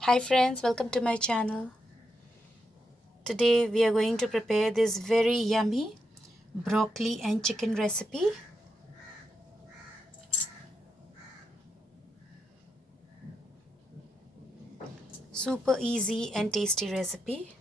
Hi friends, welcome to my channel. Today we are going to prepare this very yummy broccoli and chicken recipe. Super easy and tasty recipe.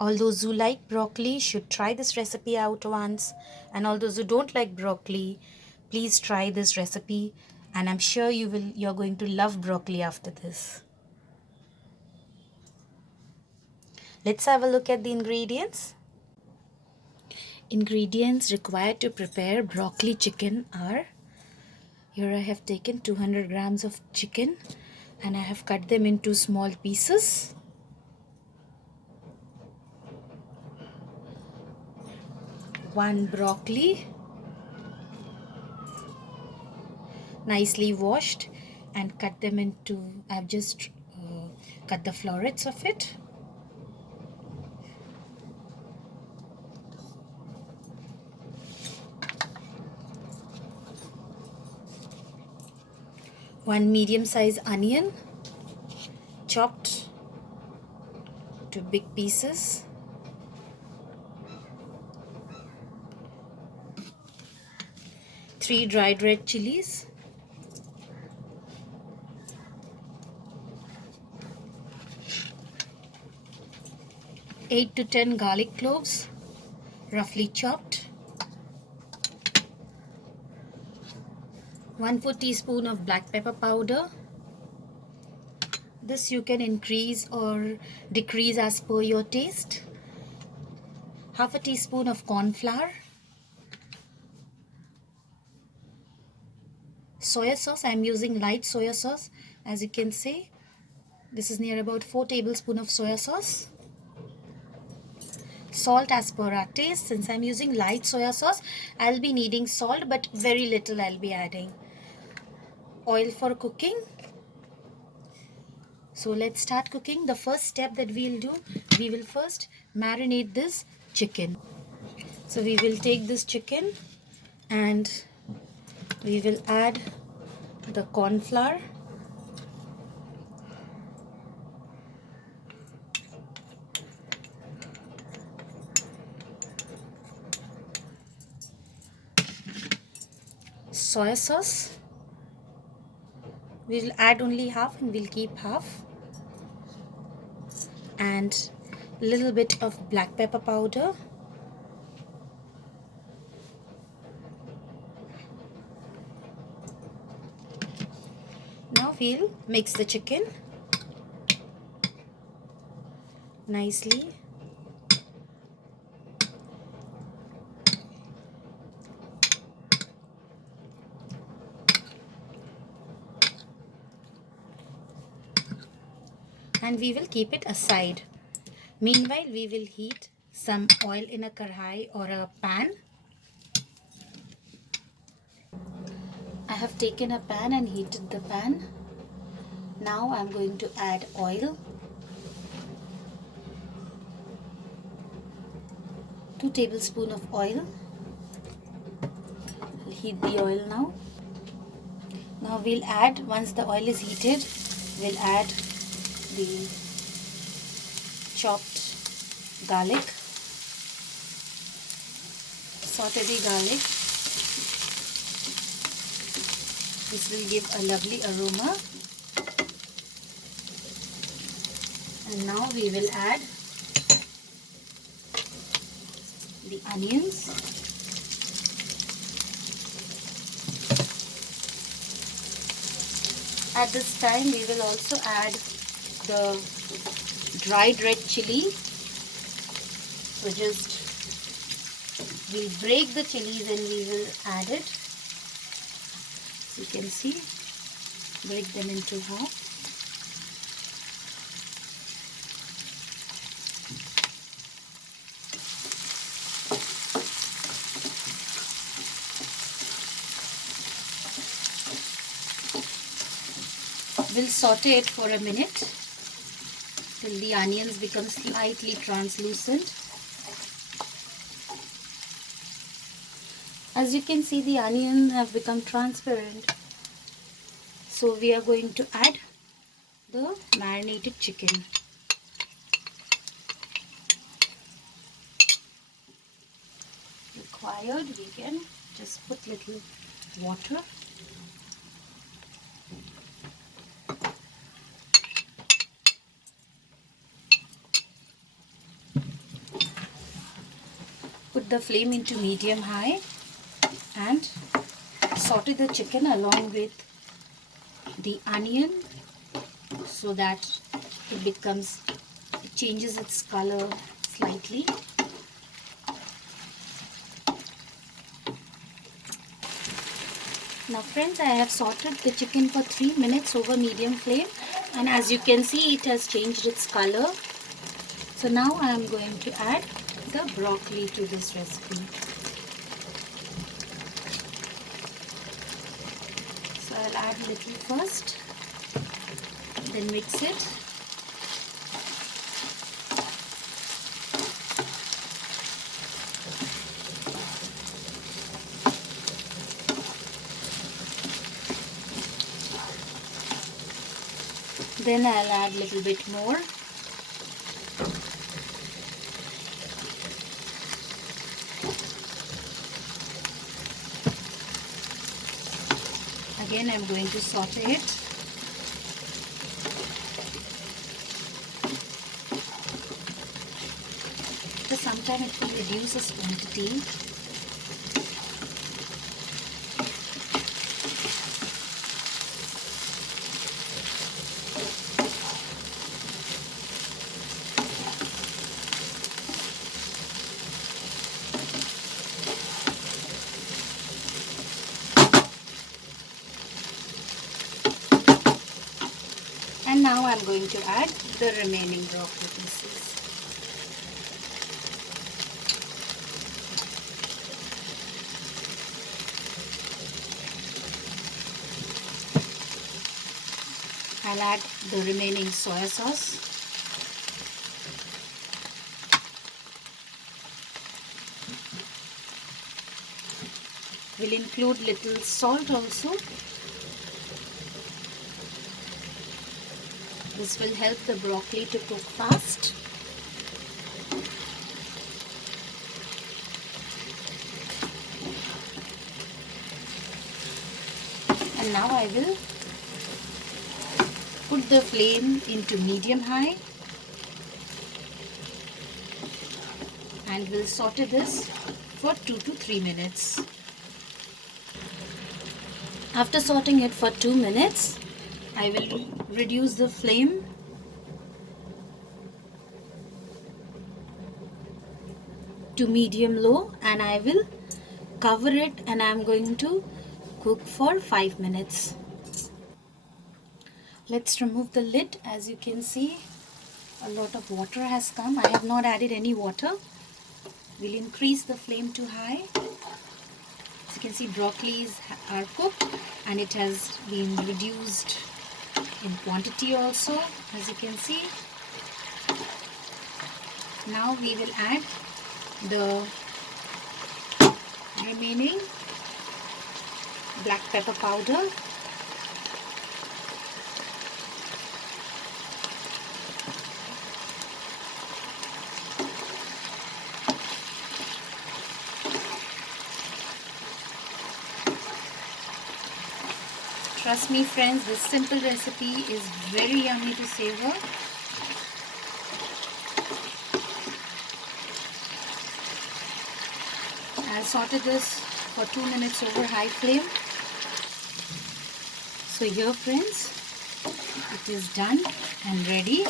All those who like broccoli should try this recipe out once, and all those who don't like broccoli, please try this recipe, and I'm sure you're going to love broccoli after this. Let's have a look at the ingredients. Ingredients required to prepare broccoli chicken are: here I have taken 200 grams of chicken and I have cut them into small pieces. One broccoli, nicely washed and cut them into, I've just cut the florets of it. One medium size onion, chopped to big pieces. Three dried red chilies. Eight to 10 garlic cloves, roughly chopped. 1/4 teaspoon of black pepper powder. This you can increase or decrease as per your taste. Half a teaspoon of corn flour. Soya sauce, I am using light soya sauce, as you can see. This is near about 4 tablespoons of soya sauce. Salt as per our taste. Since I am using light soya sauce, I'll be needing salt, but very little I'll be adding. Oil for cooking. So let's start cooking. The first step that we'll do, we will first marinate this chicken. So we will take this chicken and we will add the corn flour, soya sauce. We will add only half and we'll keep half, and a little bit of black pepper powder. Now we'll mix the chicken nicely. And we will keep it aside. Meanwhile, we will heat some oil in a karhai or a pan. I have taken a pan and heated the pan. Now I'm going to add oil. 2 tablespoons of oil. I'll heat the oil now. Now we'll add, once the oil is heated, we'll add the chopped garlic. Saute the garlic. This will give a lovely aroma. And now we will add the onions. At this time we will also add the dried red chili. So just we'll break the chilies and we will add it. So you can see, break them into half. We'll saute it for a minute. till the onions become slightly translucent. As you can see, the onions have become transparent. So we are going to add the marinated chicken. Required, we can just put little water. Put the flame into medium high and saute the chicken along with the onion so that it changes its color slightly. Now friends, I have sauteed the chicken for 3 minutes over medium flame, and as you can see, it has changed its color. So now I am going to add the broccoli to this recipe. So I'll add a little first, then mix it. Then I'll add a little bit more. Again, I'm going to saute it. So sometimes it will reduce its quantity. And now I'm going to add the remaining broccoli pieces. I'll add the remaining soy sauce. We'll include little salt also. This will help the broccoli to cook fast. And now I will put the flame into medium high and we'll saute this for 2 to 3 minutes. After sauteing it for 2 minutes, I will reduce the flame to medium low and I will cover it and I am going to cook for 5 minutes. Let's remove the lid. As you can see, a lot of water has come. I have not added any water. We'll increase the flame to high. As you can see, broccolis are cooked and it has been reduced in quantity also, as you can see. Now we will add the remaining black pepper powder. Trust me friends, this simple recipe is very yummy to savor. I'll saute this for 2 minutes over high flame. So here friends, it is done and ready.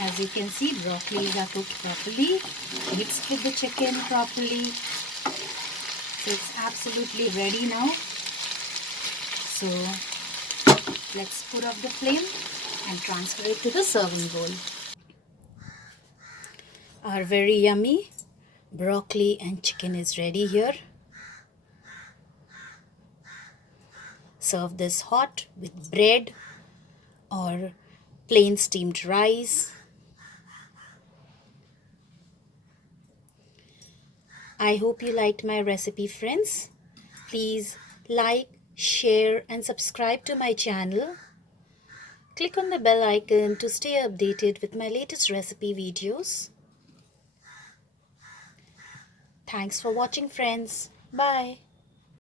As you can see, broccolis are cooked properly, mixed with the chicken properly. So it's absolutely ready now. So let's put up the flame and transfer it to the serving bowl. Our very yummy broccoli and chicken is ready here. Serve this hot with bread or plain steamed rice. I hope you liked my recipe, friends. Please like, share and subscribe to my channel. Click on the bell icon to stay updated with my latest recipe videos. Thanks for watching, friends. Bye.